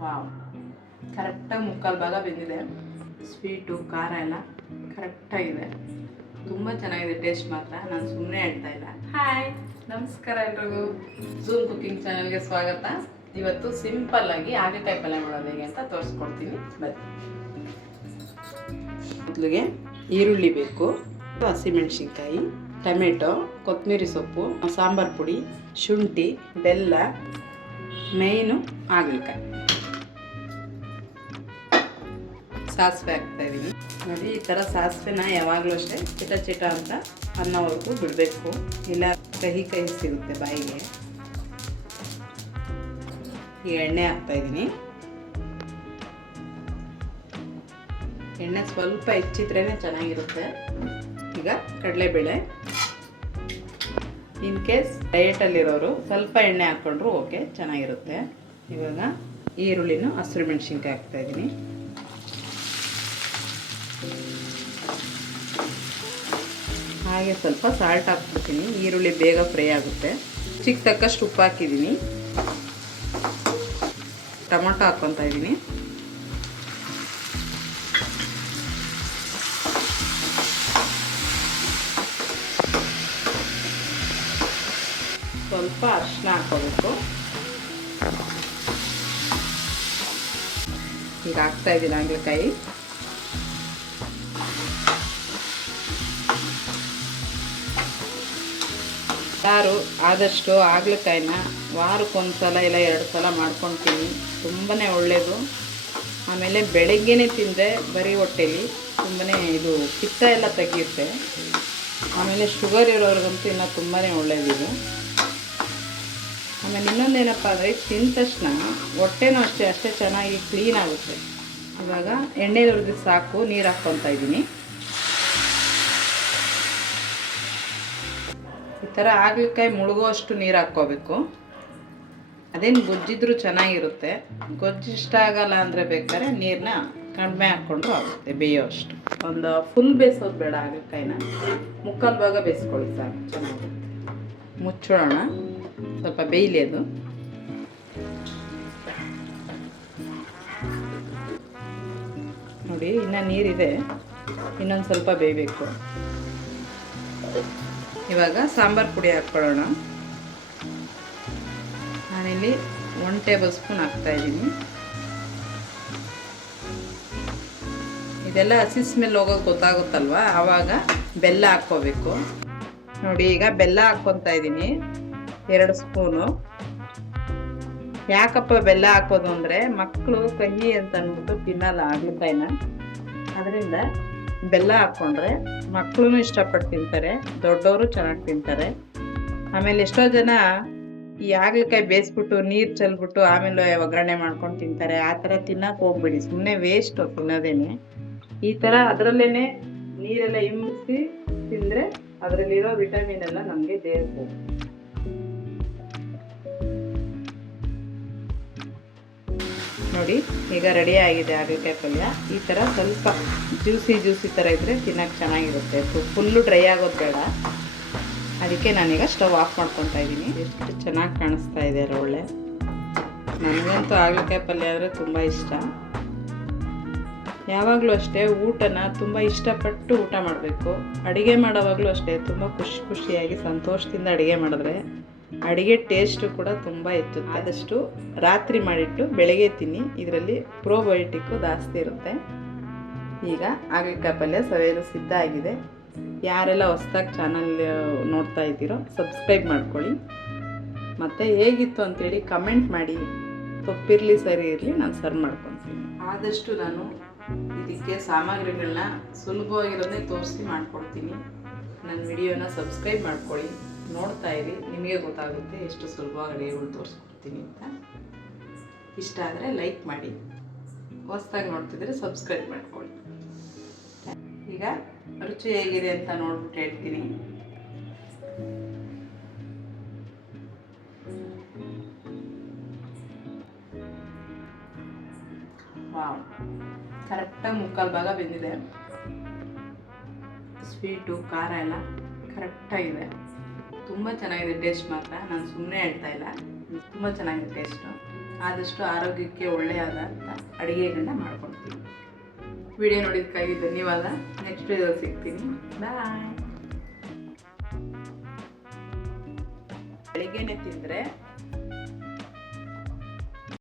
Wow, ಕರೆಕ್ಟಾಗಿ ಮುಕ್ಕಾಲು ಭಾಗ ಬೆಂದಿದೆ. ಸ್ವೀಟು ಖಾರ ಎಲ್ಲ ಕರೆಕ್ಟಾಗಿದೆ. ತುಂಬ ಚೆನ್ನಾಗಿದೆ ಟೇಸ್ಟ್ ಮಾತ್ರ, ನಾನು ಸುಮ್ಮನೆ ಹೇಳ್ತಾ ಇಲ್ಲ. ಹಾಯ್, ನಮಸ್ಕಾರ ಎಲ್ರಿಗೂ. ಝೂಮ್ ಕುಕಿಂಗ್ ಚಾನಲ್ಗೆ ಸ್ವಾಗತ. ಇವತ್ತು ಸಿಂಪಲ್ಲಾಗಿ ಹಾಗಲಕಾಯಿ ಪಲ್ಯ ಮಾಡೋದು ಹೇಗೆ ಅಂತ ತೋರಿಸ್ಕೊಡ್ತೀನಿ ಬನ್ನಿ. ಮೊದಲಿಗೆ ಈರುಳ್ಳಿ ಬೇಕು, ಹಸಿಮೆಣಸಿನ್ಕಾಯಿ, ಟೊಮೆಟೊ, ಕೊತ್ತಂಬರಿ ಸೊಪ್ಪು, ಸಾಂಬಾರು ಪುಡಿ, ಶುಂಠಿ, ಬೆಲ್ಲ, ಮೇಯ್ನು ಹಾಗಲಕಾಯಿ. ಸಾಸಿವೆ ಹಾಕ್ತಾಯಿದ್ದೀನಿ ನೋಡಿ. ಈ ಥರ ಸಾಸಿವೆನ ಯಾವಾಗಲೂ ಅಷ್ಟೇ ಚಿಟ ಚಿಟ ಅಂತ ಅನ್ನೋವರೆಗೂ ಬಿಡಬೇಕು, ಇಲ್ಲ ಕಹಿ ಕಹಿ ಸಿಗುತ್ತೆ ಬಾಯಿಗೆ. ಈ ಎಣ್ಣೆ ಹಾಕ್ತಾಯಿದ್ದೀನಿ. ಎಣ್ಣೆ ಸ್ವಲ್ಪ ಹೆಚ್ಚಿದ್ರೇ ಚೆನ್ನಾಗಿರುತ್ತೆ. ಈಗ ಕಡಲೆಬೇಳೆ, ಇನ್ ಕೇಸ್ ಡಯಟಲ್ಲಿರೋರು ಸ್ವಲ್ಪ ಎಣ್ಣೆ ಹಾಕ್ಕೊಂಡ್ರು ಓಕೆ, ಚೆನ್ನಾಗಿರುತ್ತೆ. ಇವಾಗ ಈರುಳ್ಳಿನೂ ಹಸಿರು ಮೆಣಸಿನ್ಕಾಯಿ ಹಾಕ್ತಾಯಿದ್ದೀನಿ. ಹಾಗೆ ಸ್ವಲ್ಪ ಸಾಲ್ಟ್ ಹಾಕ್ಬಿಡ್ತೀನಿ, ಈರುಳ್ಳಿ ಬೇಗ ಫ್ರೈ ಆಗುತ್ತೆ. ಚಿಕ್ಕ ತಕ್ಕಷ್ಟು ಉಪ್ಪು ಹಾಕಿದ್ದೀನಿ. ಟೊಮೊಟೊ ಹಾಕ್ಕೊತಾ ಇದ್ದೀನಿ. ಸ್ವಲ್ಪ ಅರಿಶಿನ ಹಾಕೋಬೇಕು. ಈಗ ಹಾಕ್ತಾ ಇದ್ದೀನಿ ಹಾಗಲಕಾಯಿ. ಯಾರು ಆದಷ್ಟು ಹಾಗಲಕಾಯಿನ ವಾರಕ್ಕೊಂದ್ಸಲ ಇಲ್ಲ 2 ಸಲ ಮಾಡ್ಕೊತೀನಿ, ತುಂಬಾ ಒಳ್ಳೆಯದು. ಆಮೇಲೆ ಬೆಳಗ್ಗೆನೇ ತಿಂದರೆ ಬರೀ ಹೊಟ್ಟೆಲಿ ತುಂಬಾ ಇದು ಪಿತ್ತ ಎಲ್ಲ ತೆಗೆಯುತ್ತೆ. ಆಮೇಲೆ ಶುಗರ್ ಇರೋರಿಗಂತೂ ಇನ್ನೂ ತುಂಬಾ ಒಳ್ಳೆಯದಿದು. ಆಮೇಲೆ ಇನ್ನೊಂದೇನಪ್ಪ ಅಂದರೆ ತಿಂದ ತಕ್ಷಣ ಹೊಟ್ಟೆನೂ ಅಷ್ಟೇ ಚೆನ್ನಾಗಿ ಕ್ಲೀನ್ ಆಗುತ್ತೆ. ಇವಾಗ ಎಣ್ಣೆ ಹುರಿದು ಸಾಕು, ನೀರು ಹಾಕ್ಕೊತಾ ಇದ್ದೀನಿ. ಈ ಥರ ಹಾಗಲಕಾಯಿ ಮುಳುಗುವಷ್ಟು ನೀರು ಹಾಕ್ಕೋಬೇಕು. ಅದೇನು ಗೊಜ್ಜಿದ್ರೂ ಚೆನ್ನಾಗಿರುತ್ತೆ. ಗೊಜ್ಜು ಇಷ್ಟ ಆಗಲ್ಲ ಅಂದರೆ ಬೇಕಾದ್ರೆ ನೀರನ್ನ ಕಡಿಮೆ ಹಾಕ್ಕೊಂಡ್ರು ಆಗುತ್ತೆ, ಬೇಯೋ ಅಷ್ಟು. ಒಂದು ಫುಲ್ ಬೇಯಿಸೋದು ಬೇಡ, ಹಾಗಲಕಾಯಿನ ಮುಕ್ಕಾಲು ಭಾಗ ಬೇಯಿಸ್ಕೊಳ್ಳಿ ಸಾಕು, ಚೆನ್ನಾಗಿ. ಮುಚ್ಚೋಣ, ಸ್ವಲ್ಪ ಬೇಯಲಿ ಅದು. ನೋಡಿ ಇನ್ನು ನೀರಿದೆ, ಇನ್ನೊಂದು ಸ್ವಲ್ಪ ಬೇಯಬೇಕು. ಇವಾಗ ಸಾಂಬಾರು ಪುಡಿ ಹಾಕ್ಕೊಳ್ಳೋಣ. ನಾನಿಲ್ಲಿ 1 ಟೇಬಲ್ ಸ್ಪೂನ್ ಹಾಕ್ತಾಯಿದ್ದೀನಿ. ಇದೆಲ್ಲ ಹಸಿ ಸ್ಮೆಲ್ ಹೋಗೋಕೆ ಗೊತ್ತಾಗುತ್ತಲ್ವ, ಆವಾಗ ಬೆಲ್ಲ ಹಾಕ್ಕೋಬೇಕು. ನೋಡಿ ಈಗ ಬೆಲ್ಲ ಹಾಕ್ಕೊತಾ ಇದ್ದೀನಿ, 2 ಸ್ಪೂನು. ಯಾಕಪ್ಪ ಬೆಲ್ಲ ಹಾಕೋದು ಅಂದರೆ ಮಕ್ಕಳು ಕಹಿ ಅಂತ ಅಂದ್ಬಿಟ್ಟು ತಿನ್ನಲ್ಲ ಹಾಗಲಕಾಯಿನ. ಅದರಿಂದ ಬೆಲ್ಲ ಹಾಕ್ಕೊಂಡ್ರೆ ಮಕ್ಕಳು ಇಷ್ಟಪಟ್ಟು ತಿಂತಾರೆ, ದೊಡ್ಡವರು ಚೆನ್ನಾಗಿ ತಿಂತಾರೆ. ಆಮೇಲೆ ಎಷ್ಟೋ ಜನ ಈ ಹಾಗಲಕಾಯಿ ಬೇಯಿಸ್ಬಿಟ್ಟು ನೀರು ಚೆಲ್ಬಿಟ್ಟು ಆಮೇಲೆ ಒಗ್ಗರಣೆ ಮಾಡ್ಕೊಂಡು ತಿಂತಾರೆ. ಆ ಥರ ತಿನ್ನಕ್ಕೆ ಹೋಗ್ಬೇಡಿ, ಸುಮ್ಮನೆ ವೇಸ್ಟು ತಿನ್ನೋದೇನೆ. ಈ ಥರ ಅದರಲ್ಲೇ ನೀರೆಲ್ಲ ಇಂಗಿಸಿ ತಿಂದರೆ ಅದರಲ್ಲಿರೋ ವಿಟಮಿನ್ ಎಲ್ಲ ನಮಗೆ ದೇಹಕ್ಕೆ ಹೋಗುತ್ತೆ. ನೋಡಿ ಈಗ ರೆಡಿ ಆಗಿದೆ ಹಾಗಲಕಾಯಿ ಪಲ್ಯ. ಈ ಥರ ಸ್ವಲ್ಪ ಜ್ಯೂಸಿ ಥರ ಇದ್ದರೆ ತಿನ್ನೋಕ್ಕೆ ಚೆನ್ನಾಗಿರುತ್ತೆ. ಫುಲ್ಲು ಡ್ರೈ ಆಗೋದು ಬೇಡ. ಅದಕ್ಕೆ ನಾನೀಗ ಸ್ಟವ್ ಆಫ್ ಮಾಡ್ಕೊತಾ ಇದ್ದೀನಿ. ಎಷ್ಟು ಚೆನ್ನಾಗಿ ಕಾಣಿಸ್ತಾ ಇದೆ ಒಳ್ಳೆ. ನನಗಂತೂ ಹಾಗಲಕಾಯಿ ಪಲ್ಯ ಅಂದರೆ ತುಂಬ ಇಷ್ಟ. ಯಾವಾಗಲೂ ಅಷ್ಟೇ ಊಟನ ತುಂಬ ಇಷ್ಟಪಟ್ಟು ಊಟ ಮಾಡಬೇಕು. ಅಡುಗೆ ಮಾಡೋವಾಗಲೂ ಅಷ್ಟೇ ತುಂಬ ಖುಷಿಯಾಗಿ ಸಂತೋಷದಿಂದ ಅಡುಗೆ ಮಾಡಿದ್ರೆ ಅಡುಗೆ ಟೇಸ್ಟು ಕೂಡ ತುಂಬ ಹೆಚ್ಚುತ್ತೆ. ಆದಷ್ಟು ರಾತ್ರಿ ಮಾಡಿಟ್ಟು ಬೆಳಗ್ಗೆ ತಿನ್ನಿ, ಇದರಲ್ಲಿ ಪ್ರೋಬಯೋಟಿಕ್ಕು ಜಾಸ್ತಿ ಇರುತ್ತೆ. ಈಗ ಹಾಗಲಕಾಯಿ ಪಲ್ಯ ಸವಿಯಲು ಸಿದ್ಧ ಆಗಿದೆ. ಯಾರೆಲ್ಲ ಹೊಸ್ದಾಗಿ ಚಾನಲ್ ನೋಡ್ತಾ ಇದ್ದೀರೋ ಸಬ್ಸ್ಕ್ರೈಬ್ ಮಾಡ್ಕೊಳ್ಳಿ. ಮತ್ತು ಹೇಗಿತ್ತು ಅಂತೇಳಿ ಕಮೆಂಟ್ ಮಾಡಿ. ತಪ್ಪಿರಲಿ ಸರಿ ಇರಲಿ, ನಾನು ಸರ್ವ್ ಮಾಡ್ಕೊತೀನಿ. ಆದಷ್ಟು ನಾನು ಇದಕ್ಕೆ ಸಾಮಗ್ರಿಗಳನ್ನ ಸುಲಭವಾಗಿರೋದೇ ತೋರಿಸಿ ಮಾಡ್ಕೊಡ್ತೀನಿ. ನನ್ನ ವಿಡಿಯೋನ ಸಬ್ಸ್ಕ್ರೈಬ್ ಮಾಡ್ಕೊಳ್ಳಿ, ನೋಡ್ತಾ ಇರಿ, ನಿಮಗೆ ಗೊತ್ತಾಗುತ್ತೆ ಎಷ್ಟು ಸುಲಭವಾಗಿ ಅಡುಗೆಗಳು ತೋರಿಸ್ಕೊಡ್ತೀನಿ ಅಂತ. ಇಷ್ಟ ಆದರೆ ಲೈಕ್ ಮಾಡಿ, ಹೊಸ್ದಾಗಿ ನೋಡ್ತಿದ್ರೆ ಸಬ್ಸ್ಕ್ರೈಬ್ ಮಾಡ್ಕೊಳ್ಳಿ. ಈಗ ರುಚಿ ಹೇಗಿದೆ ಅಂತ ನೋಡ್ಬಿಟ್ಟು ಹೇಳ್ತೀನಿ. ವಾವ್, ಕರೆಕ್ಟಾಗಿ ಮುಕ್ಕಾಲು ಭಾಗ ಬೆಂದಿದೆ. ಸ್ವೀಟು ಖಾರ ಎಲ್ಲ ಕರೆಕ್ಟಾಗಿದೆ. ತುಂಬ ಚೆನ್ನಾಗಿದೆ ಟೇಸ್ಟ್ ಮಾತ್ರ, ನಾನು ಸುಮ್ಮನೆ ಹೇಳ್ತಾ ಇಲ್ಲ, ತುಂಬ ಚೆನ್ನಾಗಿದೆ ಟೇಸ್ಟು. ಆದಷ್ಟು ಆರೋಗ್ಯಕ್ಕೆ ಒಳ್ಳೆಯದಾದಂಥ ಅಡುಗೆಗಳನ್ನ ಮಾಡ್ಕೊಳ್ತೀನಿ. ವಿಡಿಯೋ ನೋಡಿದ್ದಕ್ಕಾಗಿ ಧನ್ಯವಾದ. ನೆಕ್ಸ್ಟ್ ವಿಡಿಯೋದಲ್ಲಿ ಸಿಗ್ತೀನಿ. ಬಾಯ್. ಬೆಳಿಗ್ಗೆನೆ ತಿಂದರೆ